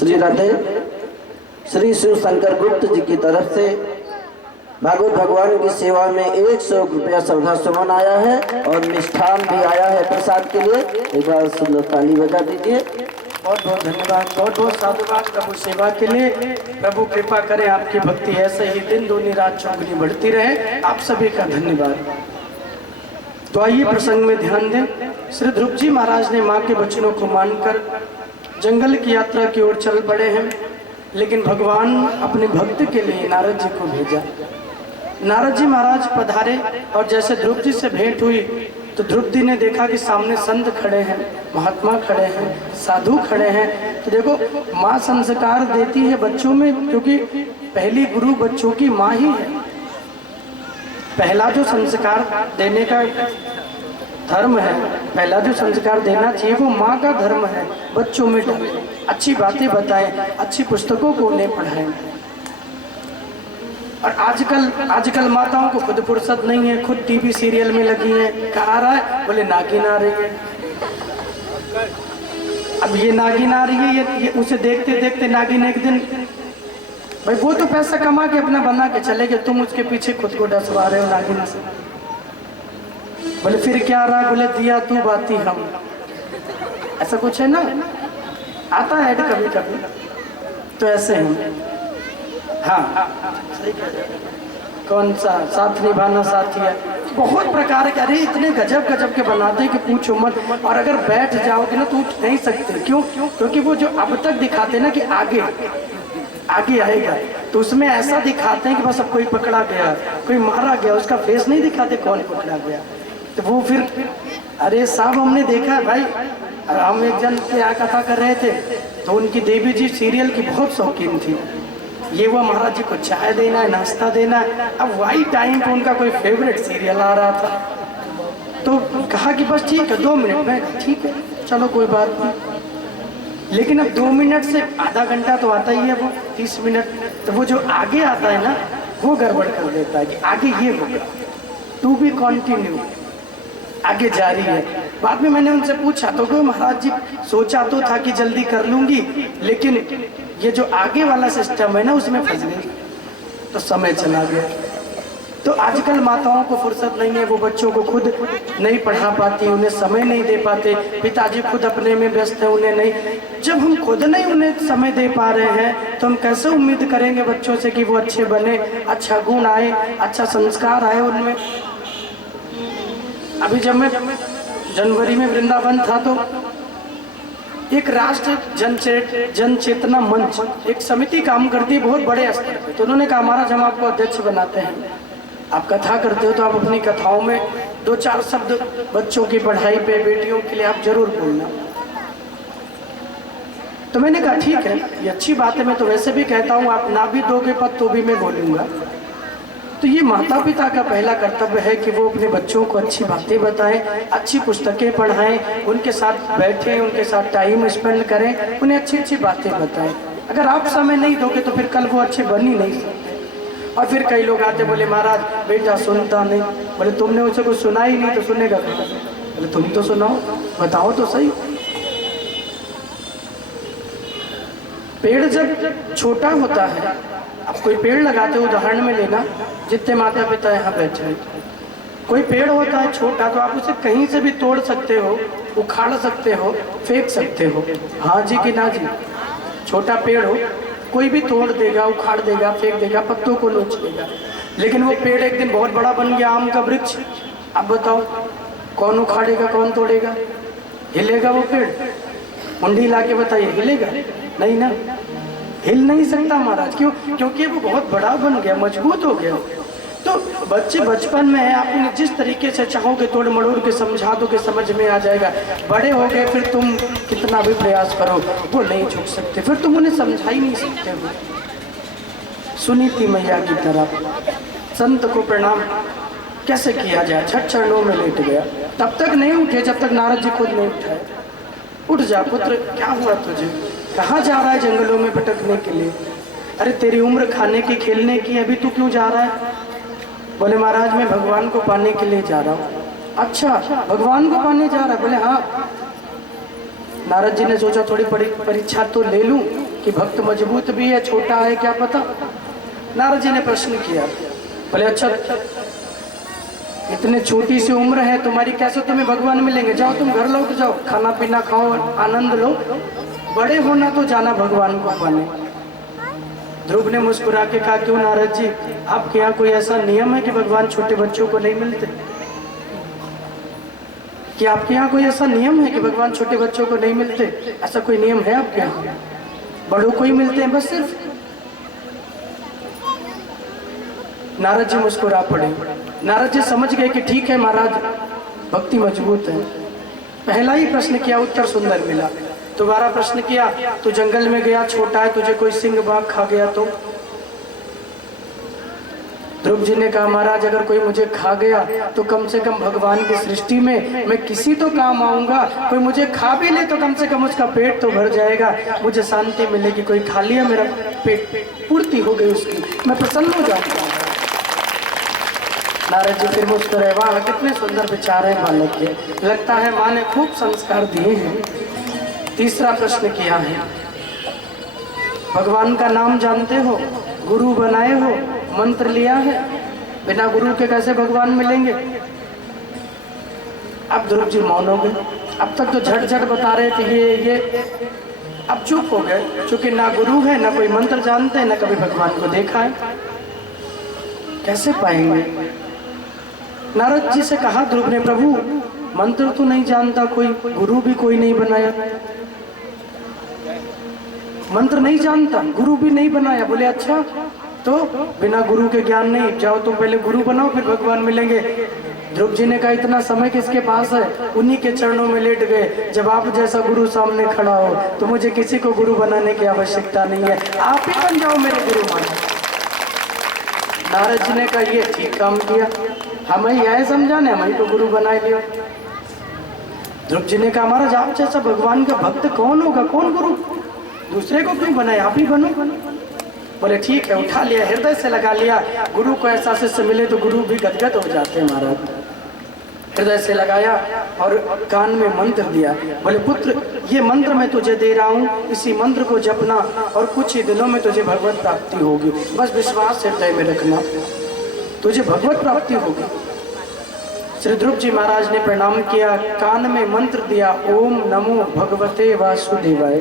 श्री राधे श्री शिव शंकर गुप्त जी की तरफ से भागवत भगवान की सेवा में 100 रुपया श्रद्धा सुमन आया है और मिष्ठान भी आया है प्रसाद के लिए। एक बार सुंदर ताली बजा दीजिए। बहुत बहुत धन्यवाद, बहुत बहुत साधुवाद प्रभु सेवा के लिए। प्रभु कृपा करें आपकी भक्ति ऐसे ही दिन दूनी रात चौगुनी बढ़ती रहे। आप सभी का धन्यवाद। तो आइए प्रसंग में ध्यान दें। श्री ध्रुव जी महाराज ने माँ के वचनों को मानकर जंगल की यात्रा की ओर चल पड़े हैं, लेकिन भगवान अपने भक्त के लिए नारद जी को भेजा। नारद जी महाराज पधारे और जैसे ध्रुव जी से भेंट हुई तो ध्रुव जी ने देखा कि सामने संत खड़े हैं, महात्मा खड़े हैं, साधु खड़े हैं। तो देखो, माँ संस्कार देती है बच्चों में, क्योंकि पहली गुरु बच्चों की माँ ही है। पहला जो संस्कार देने का धर्म है, पहला जो संस्कार देना चाहिए वो माँ का धर्म है। बच्चों में अच्छी बातें बताएं, अच्छी पुस्तकों को उन्हें पढ़ाएं। और आजकल माताओं को खुद फुर्सत नहीं है, खुद टीवी सीरियल में लगी है। कहा रहा है, बोले नागिन आ रही है। अब ये नागिन आ रही है, ये उसे देखते देखते नागिन एक दिन, भाई वो तो पैसा कमा के अपना बना के चले गए, तुम उसके पीछे खुद को डसवा रहे हो नागिन से। बोले फिर क्या रहा? बोले दिया तू बाती हम। ऐसा कुछ है ना, आता है कभी कभी तो ऐसे हैं। हाँ, सही कह रहे हैं। कौन सा साथ निभाना साथी है, बहुत प्रकार के। अरे इतने गजब गजब के बनाते हैं कि पूछो मत। और अगर बैठ जाओगे ना तो उठ नहीं सकते। क्यों? क्योंकि वो जो अब तक दिखाते ना कि आगे आएगा, तो उसमें ऐसा दिखाते हैं कि बस अब कोई पकड़ा गया, कोई मारा गया, उसका फेस नहीं दिखाते कौन पकड़ा गया। तो वो फिर, अरे साहब हमने देखा है भाई, हम एक जन से यहाँ कथा कर रहे थे तो उनकी देवी जी सीरियल की बहुत शौकीन थी। ये वो महाराज जी को चाय देना है, नाश्ता देना है। अब वही टाइम पे उनका कोई फेवरेट सीरियल आ रहा था, तो कहा कि बस ठीक है 2 मिनट में, ठीक है चलो कोई बात नहीं। लेकिन अब 2 मिनट से आधा घंटा तो आता ही है, वो 30 मिनट। तो वो जो आगे आता है ना, वो गड़बड़ कर देता है कि आगे ये होगा, टू बी कंटिन्यू, आगे जारी है। बाद में मैंने उनसे पूछा तो कोई महाराज जी सोचा तो था कि जल्दी कर लूंगी, लेकिन ये जो आगे वाला सिस्टम है ना उसमें फंस गई, तो समय चला गया। तो आजकल माताओं को फुर्सत नहीं है, वो बच्चों को खुद नहीं पढ़ा पाती, उन्हें समय नहीं दे पाते। पिताजी खुद अपने में व्यस्त है, उन्हें नहीं। जब हम खुद नहीं उन्हें समय दे पा रहे हैं तो हम कैसे उम्मीद करेंगे बच्चों से कि वो अच्छे बने, अच्छा गुण आए, अच्छा संस्कार आए उनमें। अभी जब मैं जनवरी में वृंदावन था तो एक राष्ट्र जन चेतना मंच, एक समिति काम करती है बहुत बड़े स्तर पे। तो उन्होंने कहा महाराज हम आपको अध्यक्ष बनाते हैं, आप कथा करते हो तो आप अपनी कथाओं में 2-4 शब्द बच्चों की पढ़ाई पे, बेटियों के लिए आप जरूर बोलना। तो मैंने कहा ठीक है, ये अच्छी बात है, मैं तो वैसे भी कहता हूँ आप ना भी दोगे पद तो भी मैं बोलूँगा। तो ये माता पिता का पहला कर्तव्य है कि वो अपने बच्चों को अच्छी बातें बताएं, अच्छी पुस्तकें पढ़ाएं, उनके साथ बैठें, उनके साथ टाइम स्पेंड करें, उन्हें अच्छी अच्छी बातें बताएं। अगर आप समय नहीं दोगे तो फिर कल वो अच्छे बन ही नहीं सकते। और फिर कई लोग आते, बोले महाराज बेटा सुनता नहीं। बोले तुमने उसे कुछ सुना ही नहीं तो सुनेगा क्या? बोले तुम तो सुनाओ, बताओ तो सही। पेड़ जब छोटा होता है, अब कोई पेड़ लगाते हो, उदाहरण में लेना, जितने माता पिता यहाँ बैठे हैं, कोई पेड़ होता है छोटा तो आप उसे कहीं से भी तोड़ सकते हो, उखाड़ सकते हो, फेंक सकते हो। हाँ जी कि ना जी? छोटा पेड़ हो, कोई भी तोड़ देगा, उखाड़ देगा, फेंक देगा, पत्तों को नोच देगा। लेकिन वो पेड़ एक दिन बहुत बड़ा बन गया, आम का वृक्ष। अब बताओ कौन उखाड़ेगा, कौन तोड़ेगा? हिलेगा वो पेड़? मुंडी ला के बताइए, हिलेगा? नहीं ना, हिल नहीं सकता महाराज। क्यों? क्योंकि वो बहुत बड़ा बन गया, मजबूत हो गया। तो बच्चे बचपन में है, आप उन्हें जिस तरीके से चाहोगे तोड़ मड़ोड़ के समझा दो कि समझ में आ जाएगा। बड़े हो गए फिर तुम कितना भी प्रयास करो वो नहीं झुक सकते, फिर तुम उन्हें समझा ही नहीं सकते हो। सुनीति मैया की तरह संत को प्रणाम कैसे किया जाए, छठ चरणों में लेट गया। तब तक नहीं उठे जब तक नारद जी खुद नहीं उठाए। उठ जा पुत्र, क्या हुआ तुझे? कहाँ जा रहा है जंगलों में भटकने के लिए? अरे तेरी उम्र खाने की खेलने की, अभी तू क्यों जा रहा है? बोले महाराज मैं भगवान को पाने के लिए जा रहा हूँ। अच्छा भगवान को पाने जा रहा है? बोले हाँ। नारद जी ने सोचा थोड़ी परीक्षा तो ले लूं, कि भक्त मजबूत भी है, छोटा है, क्या पता। नारद जी ने प्रश्न किया, बोले अच्छा इतने छोटी सी उम्र है तुम्हारी, कैसे तुम्हें भगवान मिलेंगे? जाओ तुम घर लौट जाओ, खाना पीना खाओ, आनंद लो, बड़े होना तो जाना भगवान को पाने। ध्रुव ने मुस्कुरा के कहा, क्यों नारद जी, आपके यहाँ कोई ऐसा नियम है कि भगवान छोटे बच्चों को नहीं मिलते? कि आपके यहाँ कोई ऐसा नियम है कि भगवान छोटे बच्चों को नहीं मिलते? ऐसा कोई नियम है आपके यहाँ? बड़ों को ही मिलते हैं बस सिर्फ? नारद जी मुस्कुरा पड़े। नारद जी समझ गए कि ठीक है महाराज, भक्ति मजबूत है। पहला ही प्रश्न किया, उत्तर सुंदर मिला। दोबारा प्रश्न किया, तू जंगल में गया, छोटा है, तुझे कोई सिंह बाघ खा गया तो? ध्रुव जी ने कहा, महाराज अगर कोई मुझे खा गया तो कम से कम भगवान की सृष्टि में मैं किसी तो काम आऊंगा। कोई मुझे खा भी ले तो कम से कम उसका पेट तो भर जाएगा, मुझे शांति मिलेगी। कोई खा लिया, मेरा पेट पूर्ति हो गई उसकी, मैं प्रसन्न हो जाऊंगा। नारद जी फिर मुस्कुराए, वाह कितने सुंदर विचार है बालक के, लगता है माँ ने खूब संस्कार दिए हैं। तीसरा प्रश्न किया है, भगवान का नाम जानते हो, गुरु बनाए हो, मंत्र लिया है, बिना गुरु के कैसे भगवान मिलेंगे? अब ध्रुव जी मौन हो गए। अब तक तो झट झट बता रहे थे ये, अब चुप हो गए, क्योंकि ना गुरु है, ना कोई मंत्र जानते हैं, ना कभी भगवान को देखा है, कैसे पाएंगे? नारद जी से कहा ध्रुव ने, प्रभु मंत्र तो नहीं जानता कोई, गुरु भी कोई नहीं बनाया, मंत्र नहीं जानता, गुरु भी नहीं बनाया। बोले अच्छा, तो बिना गुरु के ज्ञान नहीं, जाओ तुम पहले गुरु बनाओ फिर भगवान मिलेंगे। ध्रुव जी ने कहा, इतना समय किसके पास है? उन्हीं के चरणों में लेट गए। जब आप जैसा गुरु सामने खड़ा हो तो मुझे किसी को गुरु बनाने की आवश्यकता नहीं है, आप ही बन जाओ मेरे गुरु मानो। नारद जी ने कहा, ये ठीक काम किया, हमें यह समझाने, हमें तो गुरु बना लिया। ध्रुव जी ने कहा, महाराज आप जैसा भगवान का भक्त कौन होगा, कौन गुरु? दूसरे को क्यों बनाए, आप ही बनो। बोले ठीक है, उठा लिया, हृदय से लगा लिया। गुरु को ऐसा शिष्य मिले तो गुरु भी गदगद हो जाते हैं महाराज। हृदय से लगाया और कान में मंत्र दिया। बोले पुत्र, ये मंत्र मैं तुझे दे रहा हूँ, इसी मंत्र को जपना और कुछ ही दिनों में तुझे भगवत प्राप्ति होगी। बस विश्वास हृदय में रखना, तुझे भगवत प्राप्ति होगी। श्री ध्रुव जी महाराज ने प्रणाम किया, कान में मंत्र दिया, ओम नमो भगवते वासुदेवाय।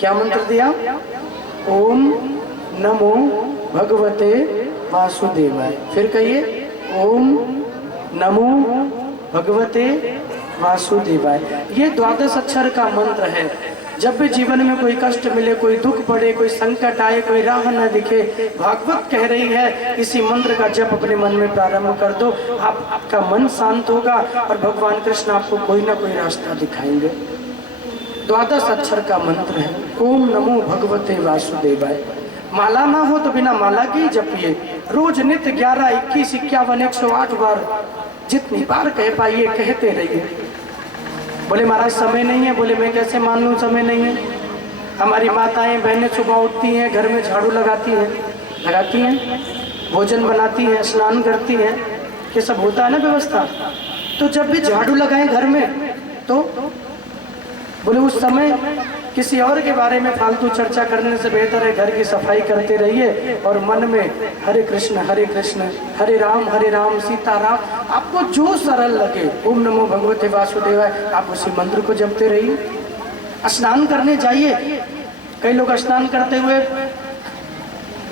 क्या मंत्र दिया? ओम नमो भगवते वासुदेवाय। फिर कहिए, ओम नमो भगवते वासुदेवाय। ये 12 अक्षर का मंत्र है। जब भी जीवन में कोई कष्ट मिले, कोई दुख पड़े, कोई संकट आए, कोई राह न दिखे, भागवत कह रही है इसी मंत्र का जप अपने मन में प्रारंभ कर दो, आपका मन शांत होगा और भगवान कृष्ण आपको कोई ना कोई रास्ता दिखाएंगे। 12 अक्षर का मंत्र है, ओम नमो भगवते वासुदेवाय। माला ना हो तो बिना माला के ही जपिए। रोज नित्य 11, 21, 51, 108 बार जितनी बार कह पाइए कहते रहिए। बोले महाराज समय नहीं है। बोले मैं कैसे मान लूँ समय नहीं है? हमारी माताएं बहनें सुबह उठती हैं, घर में झाड़ू लगाती हैं, भोजन बनाती हैं, स्नान करती हैं, ये सब होता है ना व्यवस्था। तो जब भी झाड़ू लगाएं घर में तो बोले उस समय किसी और के बारे में फालतू चर्चा करने से बेहतर है घर की सफाई करते रहिए और मन में हरे कृष्ण हरे राम सीताराम, आपको जो सरल लगे, ओम नमो भगवते वासुदेवाय, आप उसी मंत्र को जपते रहिए। स्नान करने जाइए, कई लोग स्नान करते हुए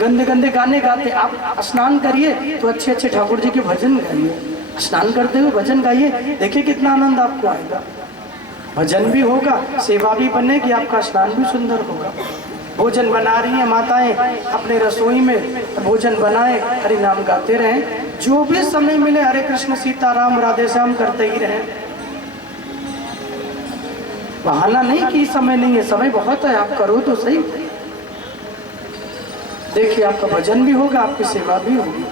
गंदे गंदे गाने गाते, आप स्नान करिए तो अच्छे अच्छे ठाकुर जी के भजन गाइए। स्नान करते हुए भजन गाइए, देखिए कितना आनंद आपको आएगा। भजन भी होगा, सेवा भी बनेगी, आपका स्नान भी सुंदर होगा। भोजन बना रही हैं माताएं अपने रसोई में, भोजन बनाए, हरि नाम गाते रहें। जो भी समय मिले हरे कृष्ण सीताराम राधे श्याम करते ही रहें। बहाना नहीं कि समय नहीं है, समय बहुत है, आप करो तो सही। देखिए आपका भजन भी होगा, आपकी सेवा भी होगी।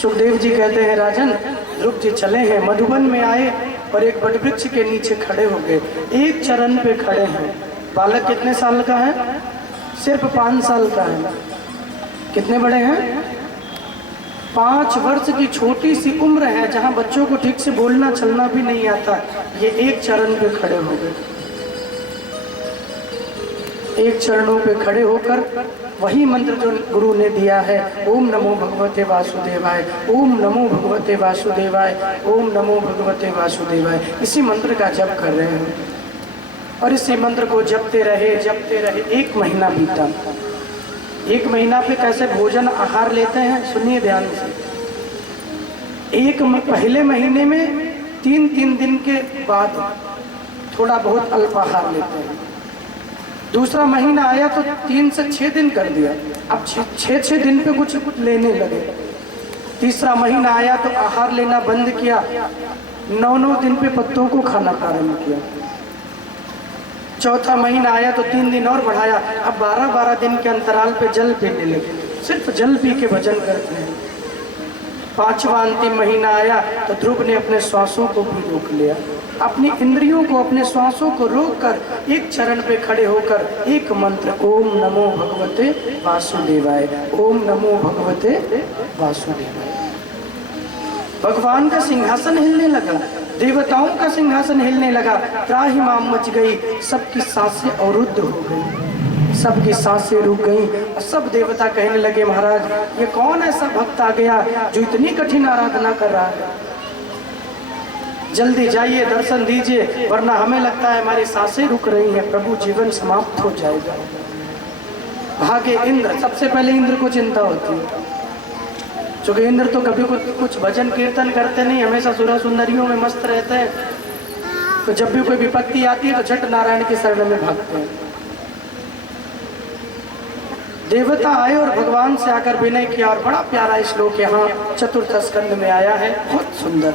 सुखदेव जी कहते हैं, राजन ध्रुव जी चले हैं, मधुबन में आए और एक वटवृक्ष के नीचे खड़े हो गए, एक चरण पे खड़े हैं। बालक कितने साल का है? सिर्फ 5 साल का है। कितने बड़े हैं? 5 वर्ष की छोटी सी उम्र है, जहाँ बच्चों को ठीक से बोलना चलना भी नहीं आता। ये एक चरण पे खड़े हो गए। एक चरणों पे खड़े होकर वही मंत्र जो गुरु ने दिया है, ओम नमो भगवते वासुदेवाय, ओम नमो भगवते वासुदेवाय, ओम नमो भगवते वासुदेवाय, इसी मंत्र का जप कर रहे हैं। और इसी मंत्र को जपते रहे 1 महीना बीता। 1 महीना पे कैसे भोजन आहार लेते हैं सुनिए ध्यान से। पहले महीने में 3 दिन के बाद थोड़ा बहुत अल्पाहार लेते हैं। दूसरा महीना आया तो 3 से 6 दिन कर दिया, अब 6 दिन पे कुछ लेने लगे। तीसरा महीना आया तो आहार लेना बंद किया, 9 दिन पे पत्तों को खाना प्रारंभ किया। चौथा महीना आया तो 3 दिन और बढ़ाया, अब 12 दिन के अंतराल पे जल पीने लगे, सिर्फ जल पी के भजन करते हैं। 5वां अंतिम महीना आया तो ध्रुव ने अपने श्वासों को भी रोक लिया, अपनी इंद्रियों को, अपने श्वासों को रोककर एक चरण पे खड़े होकर एक मंत्र, ओम नमो भगवते वासुदेवाय, ओम नमो भगवते वासुदेवाय। भगवान का सिंहासन हिलने लगा, देवताओं का सिंहासन हिलने लगा, त्राहिमाम मच गई, सबकी सांसें अवरुद्ध हो गई, सबकी सांसें रुक गई। और सब देवता कहने लगे, महाराज ये कौन ऐसा भक्त आ गया जो इतनी कठिन आराधना कर रहा है, जल्दी जाइए दर्शन दीजिए, वरना हमें लगता है हमारी सांसें रुक रही हैं, प्रभु जीवन समाप्त हो जाएगा। भागे इंद्र, सबसे पहले इंद्र को चिंता होती है, क्योंकि इंद्र तो कभी कुछ भजन कीर्तन करते नहीं, हमेशा सुरा सुंदरियों में मस्त रहते हैं। तो जब भी कोई विपत्ति आती है तो झट नारायण की शरण में भागते हैं। देवता आए और भगवान से आकर विनय किया, और बड़ा प्यारा श्लोक यहाँ 4th स्कंद में आया है, बहुत सुंदर।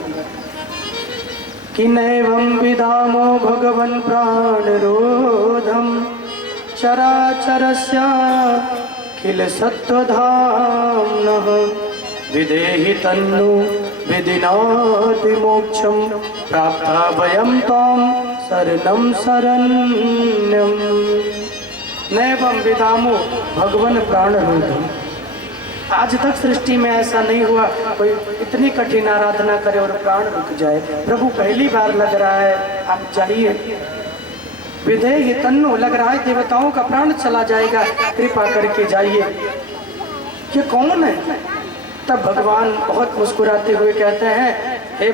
कि नैवं विधामो भगवन् प्राणरोधम चराचरस्य किल सत्त्वधाम्नः विदेहि तन्नु विदिनाति मोक्षं प्राप्ता वयं तां शरणं शरण्यं। नैवं विदामो भगवन् प्राणरोधम। आज तक सृष्टि में ऐसा नहीं हुआ कोई इतनी कठिन आराधना करे और प्राण रुक जाए। प्रभु पहली बार लग रहा है, आप जाइए, विधेय तन्नु, लग रहा है देवताओं का प्राण चला जाएगा, कृपा करके जाइए। ये कौन है? तब भगवान बहुत मुस्कुराते हुए कहते हैं, हे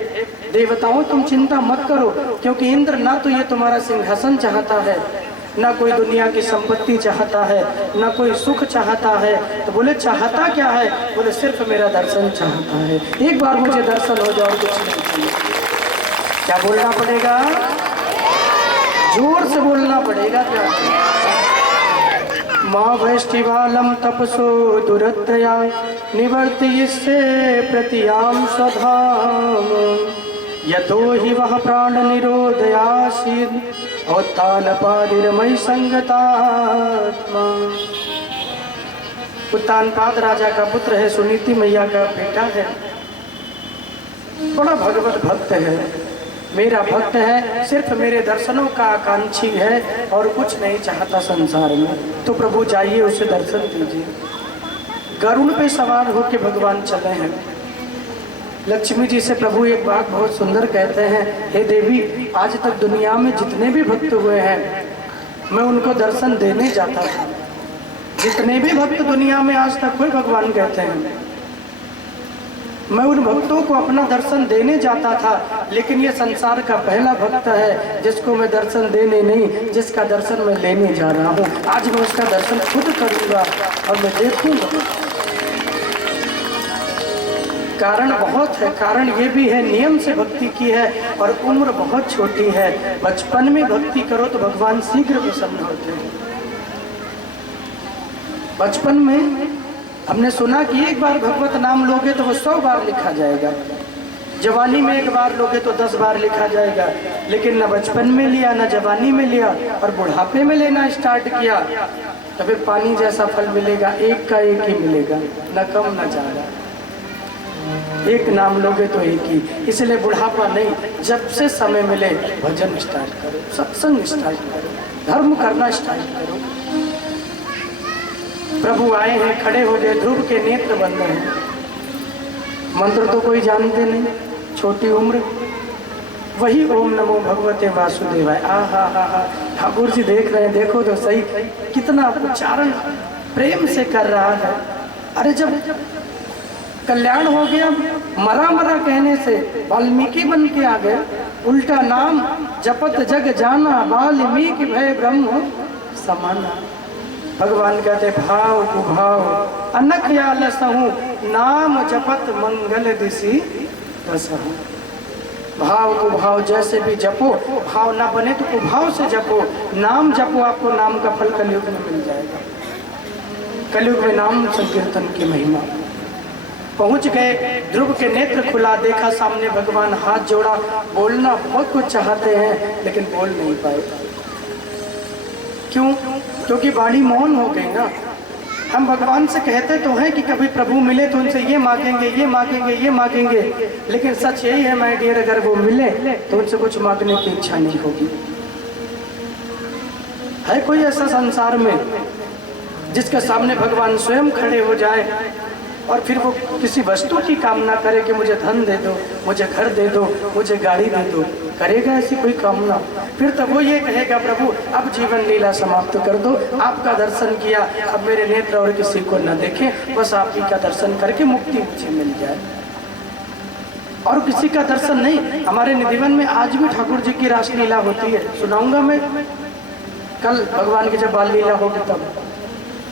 देवताओं तुम चिंता मत करो, क्योंकि इंद्र ना तो ये तुम्हारा सिंहासन चाहता है, ना कोई दुनिया की संपत्ति चाहता है, ना कोई सुख चाहता है। तो बोले चाहता क्या है? बोले सिर्फ मेरा दर्शन चाहता है, एक बार मुझे दर्शन हो जाओ, कुछ नहीं चाहिए। क्या बोलना पड़ेगा? जोर से बोलना पड़ेगा। क्या माँ वैष्टिवालम तपसो दुरत्रया निवर्तयिष्ये प्रतियाम स्वधाम यतो हि वह प्राण निरोधयासीद उत्तानपादिरमयि संगतात्मा। उत्तानपाद राजा का पुत्र है, सुनीति मैया का बेटा है, बड़ा भगवत भक्त है, मेरा भक्त है, सिर्फ मेरे दर्शनों का आकांक्षी है और कुछ नहीं चाहता संसार में। तो प्रभु जाइए उसे दर्शन दीजिए। गरुड़ पे सवार होके भगवान चले हैं। लक्ष्मी जी से प्रभु एक बात बहुत सुंदर कहते हैं, हे देवी आज तक दुनिया में जितने भी भक्त हुए हैं मैं उनको दर्शन देने जाता था, जितने भी भक्त दुनिया में आज तक हुए भगवान कहते हैं मैं उन भक्तों को अपना दर्शन देने जाता था, लेकिन ये संसार का पहला भक्त है जिसको मैं दर्शन देने नहीं, जिसका दर्शन मैं लेने जा रहा हूँ। आज मैं उसका दर्शन खुद करूँगा और मैं देखूँगा। कारण बहुत है, कारण ये भी है नियम से भक्ति की है और उम्र बहुत छोटी है। बचपन में भक्ति करो तो भगवान शीघ्र प्रसन्न होते हैं। बचपन में हमने सुना कि एक बार भगवत नाम लोगे तो वो 100 बार लिखा जाएगा, जवानी में एक बार लोगे तो 10 बार लिखा जाएगा, लेकिन न बचपन में लिया न जवानी में लिया और बुढ़ापे में लेना स्टार्ट किया तो फिर पानी जैसा फल मिलेगा, एक का एक ही मिलेगा, न कम न ज़्यादा। एक नाम लोगे तो एक ही, इसलिए बुढ़ापा नहीं, जब से समय मिले भजन स्टार्ट करो, सत्संग स्टार्ट करो, धर्म करना स्टार्ट करो। प्रभु आए हैं, खड़े हो गए, ध्रुव के नेत्र बंद हैं, मंत्र तो कोई जानते नहीं, छोटी उम्र, वही ओम नमो भगवते वासुदेवाय। हा ठाकुर जी देख रहे हैं, देखो तो सही कितना उच्चारण प्रेम से कर रहा है। अरे जब कल्याण हो गया, मरा मरा कहने से वाल्मीकि बन के आ गए। उल्टा नाम जपत जग जाना, वाल्मीकि भय ब्रह्म समाना। भगवान कहते भाव कुभाव अनख आलसहु, नाम जपत मंगल दिशि दसहु। भाव कुभाव जैसे भी जपो, भाव ना बने तो कुभाव से जपो, नाम जपो, आपको नाम का फल कलयुग में मिल जाएगा। कलयुग में नाम संकीर्तन की महिमा। पहुंच गए, ध्रुव के नेत्र खुला, देखा सामने भगवान, हाथ जोड़ा, बोलना बहुत कुछ चाहते हैं लेकिन बोल नहीं पाए। क्यों? क्योंकि वाणी मौन हो गई ना। हम भगवान से कहते तो हैं कि कभी प्रभु मिले तो उनसे ये मांगेंगे, ये मांगेंगे, ये मांगेंगे, लेकिन सच यही है माय डियर, अगर वो मिले तो उनसे कुछ मांगने की इच्छा नहीं होगी। है कोई ऐसा संसार में जिसके सामने भगवान स्वयं खड़े हो जाए और फिर वो किसी वस्तु की कामना करे कि मुझे धन दे दो, मुझे घर दे दो, मुझे गाड़ी दे दो? करेगा ऐसी कोई कामना? फिर तो वो ये कहेगा प्रभु अब जीवन लीला समाप्त कर दो, आपका दर्शन किया, अब मेरे नेत्र और किसी को न देखे, बस आप ही का दर्शन करके मुक्ति मुझे मिल जाए। और किसी का दर्शन नहीं। हमारे निधिवन में आज भी ठाकुर जी की रासलीला होती है, सुनाऊंगा मैं कल भगवान की जब बाल लीला होगी तब।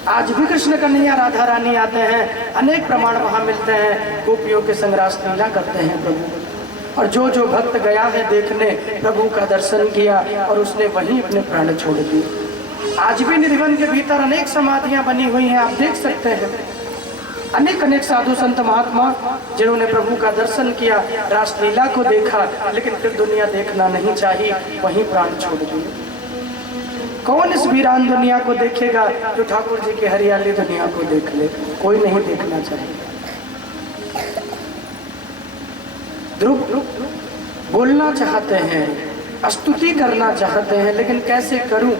आज भी कृष्ण कन्हैया राधा रानी आते हैं, अनेक प्रमाण वहाँ मिलते हैं, गोपियों के संग रासलीला करते हैं प्रभु। और जो जो भक्त गया है देखने, प्रभु का दर्शन किया और उसने वहीं अपने प्राण छोड़ दिए। आज भी निधिवन के भीतर अनेक समाधियाँ बनी हुई हैं, आप देख सकते हैं। अनेक अनेक साधु संत महात्मा जिन्होंने प्रभु का दर्शन किया, रासलीला को देखा, लेकिन फिर दुनिया देखना नहीं चाहिए, वहीं प्राण छोड़ दिए। कौन इस वीरान दुनिया को देखेगा जो ठाकुर जी की हरियाली दुनिया को देख ले? कोई नहीं देखना चाहिए। ध्रुव बोलना चाहते हैं, स्तुति करना चाहते हैं, लेकिन कैसे करूं?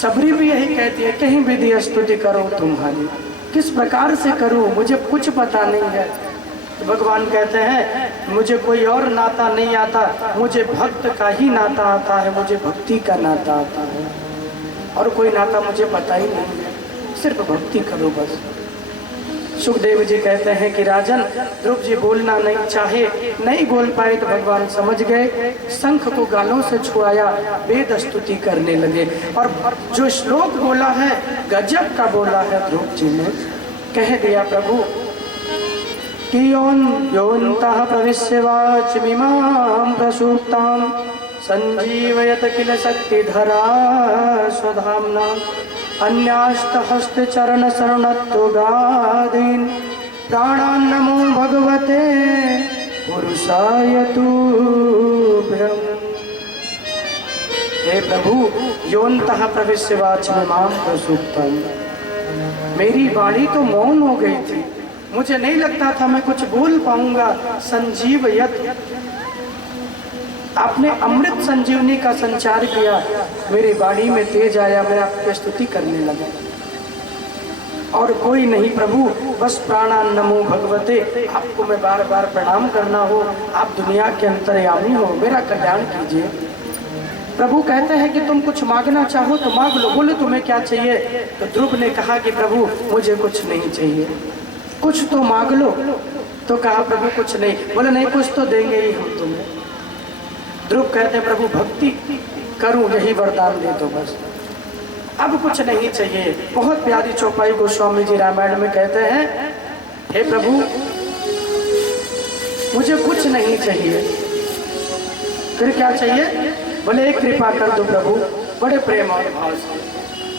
सबरी भी यही कहती है, कहीं विधि स्तुति करो तुम्हारी, किस प्रकार से करूं, मुझे कुछ पता नहीं है। तो भगवान कहते हैं मुझे कोई और नाता नहीं आता, मुझे भक्त का ही नाता आता है, मुझे भक्ति का नाता आता है, और कोई नाता मुझे पता ही नहीं है, सिर्फ भक्ति करो बस। सुखदेव जी कहते हैं कि राजन, ध्रुव जी बोलना नहीं चाहे, नहीं बोल पाए तो भगवान समझ गए, शंख को गालों से छुआया, वेद स्तुति करने लगे। और जो श्लोक बोला है गजब का बोला है ध्रुव जी ने। कह दिया प्रभु कि योऽन्तः प्रविश्य वाचमिमां प्रसूप्तां संजीवयत किल शक्तिधरा स्वधाम्ना अन्यास्तहस्तचरणशरणत्वगादीन् प्राणान् नमो भगवते पुरुषाय तुभ्यम्। हे प्रभु, योऽन्तः प्रविश्य वाचमिमां प्रसूप्तां, मेरी वाणी तो मौन हो गई थी, मुझे नहीं लगता था मैं कुछ बोल पाऊंगा। संजीवयत, आपने अमृत संजीवनी का संचार किया, मेरी वाणी में तेज आया, मैं आपकी स्तुति करने लगा। और कोई नहीं प्रभु, बस प्राणान नमो भगवते, आपको मैं बार बार प्रणाम करना हो, आप दुनिया के अंतर्यामी हो, मेरा कल्याण कीजिए। प्रभु कहते हैं कि तुम कुछ मांगना चाहो तो मांग लो। बोले तुम्हें क्या चाहिए? तो ध्रुव ने कहा कि प्रभु मुझे कुछ नहीं चाहिए, कुछ तो मांग लो। तो कहा प्रभु कुछ नहीं। बोले नहीं, कुछ तो देंगे ही हम तुम्हें। ध्रुव कहते प्रभु भक्ति करूं, यही वरदान दे दो बस, अब कुछ नहीं चाहिए। बहुत प्यारी चौपाई गोस्वामी जी रामायण में कहते हैं, हे प्रभु मुझे कुछ नहीं चाहिए, फिर क्या चाहिए? बोले एक कृपा कर दो प्रभु, बड़े प्रेम और भाव से।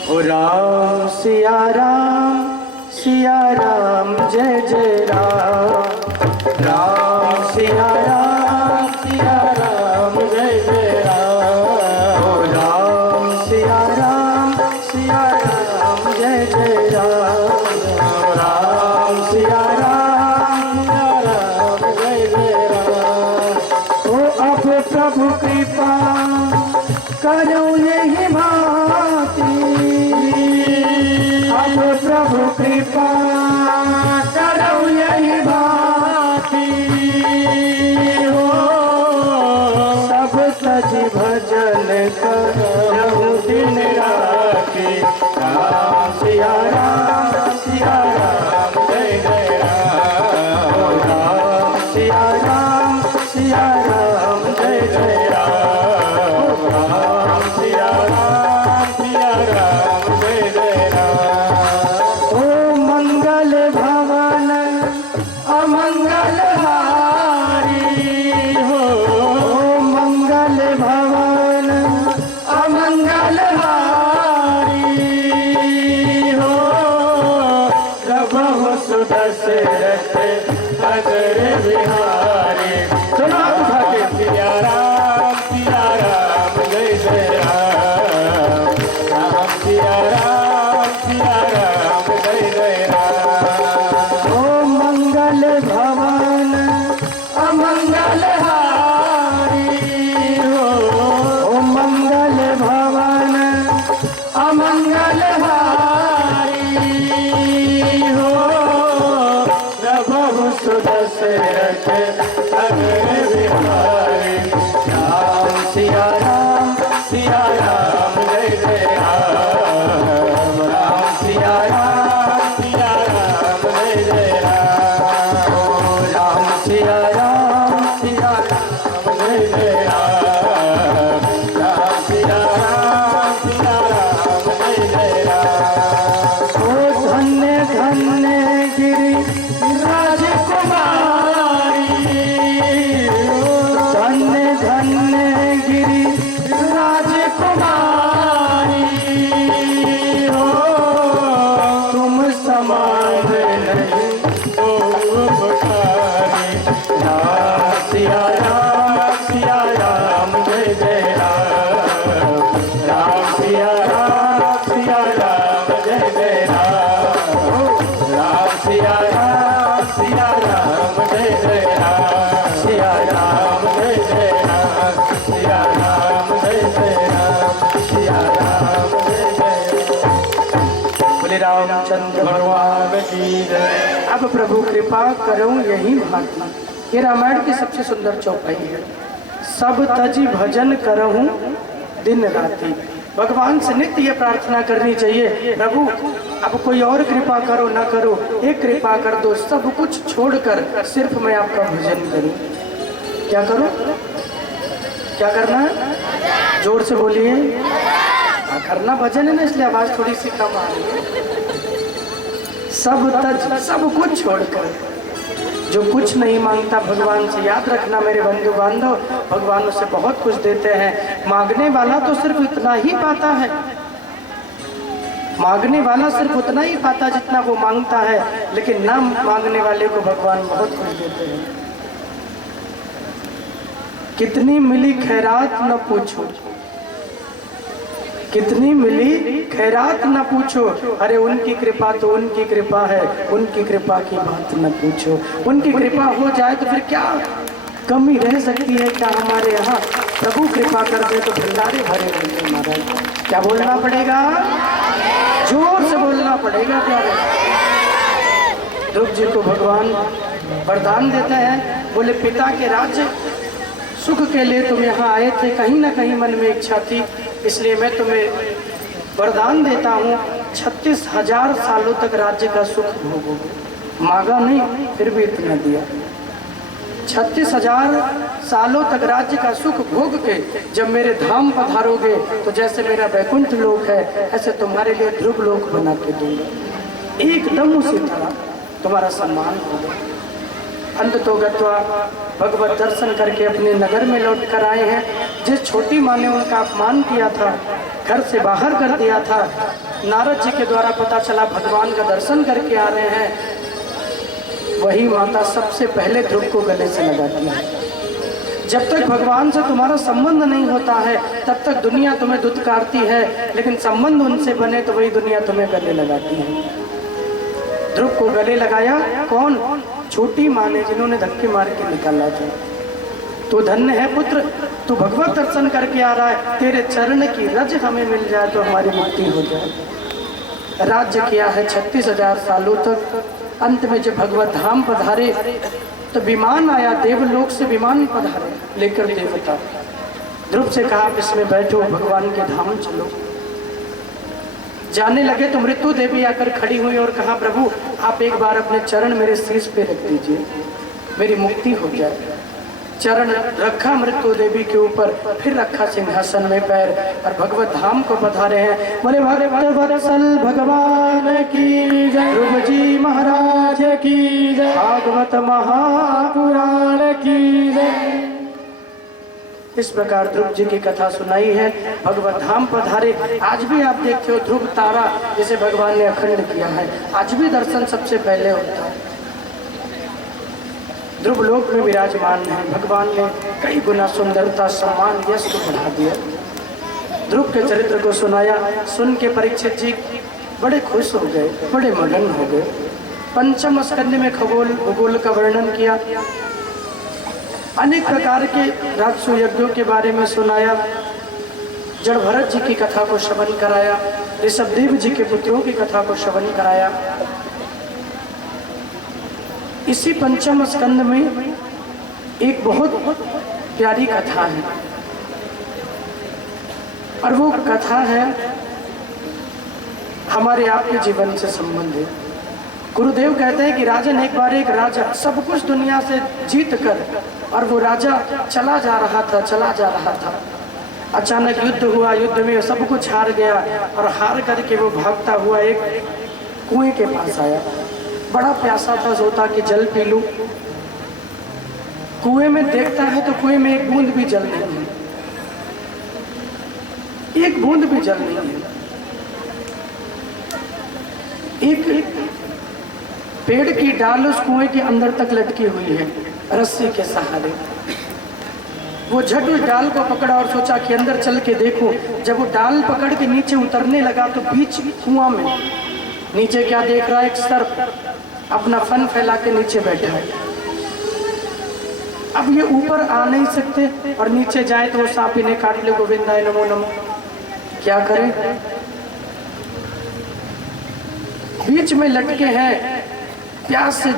ओ राम सिया राम, सिया राम जय जय राम, राम सिया राम, सिया राम जय जय राम, ओ राम सिया राम, सिया राम जय जय राम, राम सिया राम, सिया राम जय जय राम। ओ अब प्रभु कृपा करो यही भांति, अब प्रभु कृपा करो यही भांति, करहूं दिन राति। राम सिया राम जय जय राम। ओ राम सिया राम जय जय राम। ओ राम सिया राम जय जय राम। ओ मंगल भवन अमंगल हारी हो। मंगल भवन अमंगल हारी हो। प्रभु सुदशरथ अगर बिहारी। सुना उठा के सिया राम जय जय राम। राम सिया राम जय जय राम। ओ मंगल भवन अमंगल हारी हो। ओ मंगल भवन अमंगल हारी हो। प्रभु सुदशरथ अगर बिहारी। राम सिया राम जय जय राम। राम सिया राम जय जय राम। ओ राम सिया राम जय जय राम। राम सिया राम जय जय राम। ओ धन्य धन्य गिरि राजकुमारी। धन्य धन्य गिरि राजकुमारी हो। तुम समान नहीं हो बुखारी। राम सिया राम जय जय राम। राम सिया राम जय जय राम। राम सिया राम जय जय राम। सिया राम जय जय राम। सिया राम जय जय राम। सिया राम जय जय राम। बोले रामचंद्र भगवान की जय। अब प्रभु कृपा करो यही भांति। ये रामायण की सबसे सुंदर चौपाई है। सब तजी भजन करहूं दिन राति। भगवान से नित्य ये प्रार्थना करनी चाहिए, प्रभु अब कोई और कृपा करो ना करो, एक कृपा कर दो, सब कुछ छोड़कर सिर्फ मैं आपका भजन करूं। क्या करूं? क्या करना है? जोर से बोलिए। करना भजन है ना, इसलिए आवाज थोड़ी सी कम आ रही है। सब कुछ छोड़कर, जो कुछ नहीं मांगता भगवान से, याद रखना मेरे बंधु बांधव, भगवान उसे बहुत कुछ देते हैं। मांगने वाला तो सिर्फ इतना ही पाता है, मांगने वाला सिर्फ उतना ही पाता जितना वो मांगता है, लेकिन ना मांगने वाले को भगवान बहुत कुछ देते हैं। कितनी मिली खैरात न पूछो, कितनी मिली खैरात न पूछो, अरे उनकी कृपा तो उनकी कृपा है, उनकी कृपा की बात न पूछो। उनकी कृपा हो जाए तो फिर क्या कमी रह सकती है? क्या हमारे यहाँ प्रभु कृपा कर दे तो भंडारे भरे रहते महाराज। क्या बोलना पड़ेगा? जोर से बोलना पड़ेगा प्यारे। ध्रुव जी को भगवान वरदान देते हैं, बोले पिता के राज्य सुख के लिए तुम यहाँ आए थे, कहीं ना कहीं मन में इच्छा थी, इसलिए मैं तुम्हें वरदान देता हूँ 36,000 सालों तक राज्य का सुख भोगोगे। मांगा नहीं फिर भी इतना दिया। 36,000 सालों तक राज्य का सुख भोग के जब मेरे धाम पधारोगे तो जैसे मेरा वैकुंठ लोक है, ऐसे तुम्हारे लिए ध्रुव लोक बना के दूंगा। एकदम उसी तरह तुम्हारा सम्मान होगा। अंत तो गत्वा भगवत दर्शन करके अपने नगर में लौट कर आए हैं। जिस छोटी माँ ने उनका अपमान किया था, घर से बाहर कर दिया था, नारद जी के द्वारा पता चला भगवान का दर्शन करके आ रहे हैं, वही माता सबसे पहले ध्रुव को गले से लगाती है। जब तक भगवान से तुम्हारा संबंध नहीं होता है तब तक दुनिया तुम्हें दुत्कारती है, लेकिन संबंध उनसे बने तो वही दुनिया तुम्हें गले लगाती है। ध्रुव को गले लगाया कौन? छोटी माँ ने, जिन्होंने धक्के मार के निकाला था। तो धन्य है पुत्र, तू भगवत दर्शन करके आ रहा है, तेरे चरण की रज हमें मिल जाए तो हमारी मुक्ति हो जाए। राज्य किया है 36,000 सालों तक। अंत में जब भगवत धाम पधारे तो विमान आया, देवलोक से विमान पधारे लेकर देवता। ध्रुव से कहा आप इसमें बैठो, भगवान के धाम चलो। जाने लगे तो मृत्यु देवी आकर खड़ी हुई और कहा प्रभु आप एक बार अपने चरण मेरे शीश पे रख दीजिए, मेरी मुक्ति हो जाए। चरण रखा मृत्यु देवी के ऊपर, फिर रखा सिंहासन में पैर और भगवत धाम को पधारे हैं। बोले भगवत वत्सल भगवान की जय, ध्रुव जी महाराज की जय, भागवत महापुराण की जय। इस प्रकार ध्रुव जी की कथा सुनाई है, भगवत धाम पधारे। आज भी आप देखते हो ध्रुव तारा जिसे भगवान ने अखंड किया है, आज भी दर्शन सबसे पहले होता है। ध्रुव लोक में विराजमान है, भगवान ने कई गुना सुंदरता सम्मान यश को बढ़ा दिया। ध्रुव के चरित्र को सुनाया, सुन के परीक्षित जी बड़े खुश हो गए, बड़े मगन हो गए। पंचम स्कंद में खगोल भूगोल का वर्णन किया, अनेक प्रकार के राजसु यज्ञों के बारे में सुनाया, जड़ भरत जी की कथा को श्रवण कराया, ऋषभदेव जी के पुत्रों की कथा को श्रवण कराया। इसी पंचम स्कंद में एक बहुत प्यारी कथा है और वो कथा है हमारे आपके जीवन से संबंधित। गुरुदेव कहते हैं कि राजन एक बार एक राजा सब कुछ दुनिया से जीत कर और वो राजा चला जा रहा था। अचानक युद्ध हुआ, युद्ध में सब कुछ हार गया और हार करके वो भागता हुआ एक कुएं के पास आया। बड़ा प्यासा था, सोचा कि जल पी लूं। कुएं में देखता है तो कुएं में एक बूंद भी जल नहीं है, एक बूंद भी जल नहीं है। एक पेड़ की डाल उस कुएं के अंदर तक लटकी हुई है रस्सी के सहारे। वो झट उस डाल को पकड़ा और सोचा कि अंदर चल के देखो। जब वो डाल पकड़ के नीचे उतरने लगा तो बीच कुआं में नीचे क्या देख रहा है, एक सर्प अपना फन फैला के नीचे बैठा है। अब ये ऊपर आ नहीं सकते और नीचे जाए तो वो सांप इन्हें काट ले, गोविंदाय नमो नमो। क्या करें, बीच में लटके हैं, प्यास से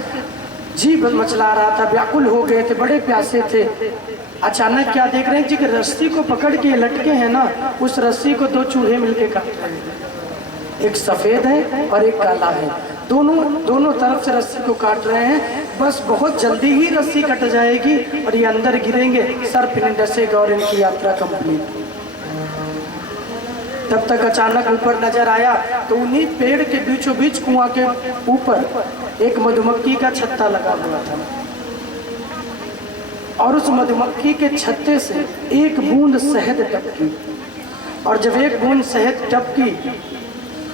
जी मचला रहा था, व्याकुल हो गए थे, बड़े प्यासे थे। अचानक क्या देख रहे हैं जी कि रस्सी को पकड़ के लटके हैं ना, उस रस्सी को दो चूहे मिलके काट रहे हैं। एक सफेद है और एक काला है, दोनों तरफ से रस्सी को काट रहे हैं। बस बहुत जल्दी ही रस्सी कट जाएगी और ये अंदर गिरेंगे, सर्प इन्हें डसेगा और इनकी यात्रा कंप्लीट। तब तक अचानक ऊपर नजर आया तो उन्हीं पेड़ के बीचों बीच कुआं के ऊपर एक मधुमक्खी का छत्ता लगा हुआ था और उस मधुमक्खी के छत्ते से एक बूंद शहद टपकी। और जब एक बूंद शहद टपकी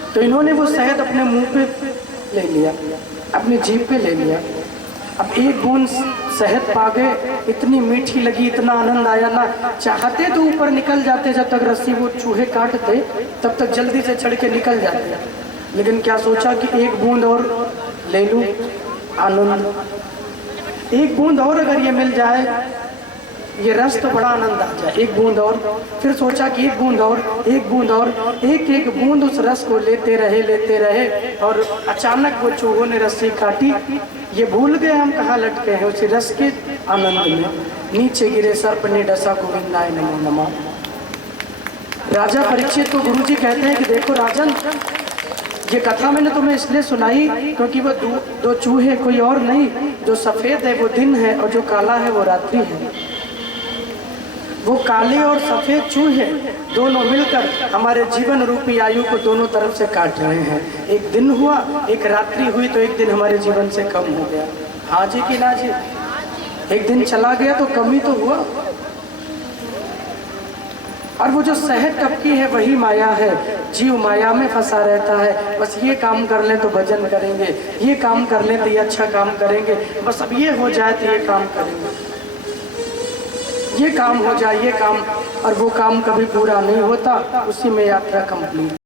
तो इन्होंने वो शहद अपने मुंह पे ले लिया, अपनी जीभ पे ले लिया। अब एक बूंद शहद पा गए, इतनी मीठी लगी, इतना आनंद आया ना, चाहते तो ऊपर निकल जाते, जब तक रस्सी वो चूहे काटते तब तक जल्दी से चढ़ के निकल जाते। लेकिन क्या सोचा कि एक बूंद और ले लूं, आनंद, एक बूंद और अगर ये मिल जाए, ये रस तो बड़ा आनंद आ जाए, एक बूंद और। फिर सोचा कि एक बूंद और, एक बूंद और, एक एक बूंद उस रस को लेते रहे और अचानक वो चूहों ने रस्सी काटी। ये भूल गए हम कहाँ लटके हैं, उसी रस के आनंद में नीचे गिरे, सर्प ने डसा, गोविंदाय नमो नमः। राजा परीक्षित को गुरुजी कहते हैं कि देखो राजन, ये कथा मैंने तुम्हें इसलिए सुनाई क्योंकि वो दो चूहे कोई और नहीं, जो सफेद है वो दिन है और जो काला है वो रात्रि है। वो काले और सफेद चूहे दोनों मिलकर हमारे जीवन रूपी आयु को दोनों तरफ से काट रहे हैं। एक दिन हुआ, एक रात्रि हुई तो एक दिन हमारे जीवन से कम हो गया। हाँ जी कि ना जी, एक दिन चला गया तो कम ही तो हुआ। और वो जो शहद टपकी है वही माया है, जीव माया में फंसा रहता है। बस ये काम कर लें तो भजन करेंगे, ये काम कर लें तो ये अच्छा काम करेंगे, बस अब ये हो जाए तो ये काम करेंगे, ये काम हो जाए ये काम, और वो काम कभी पूरा नहीं होता, उसी में यात्रा कंप्लीट।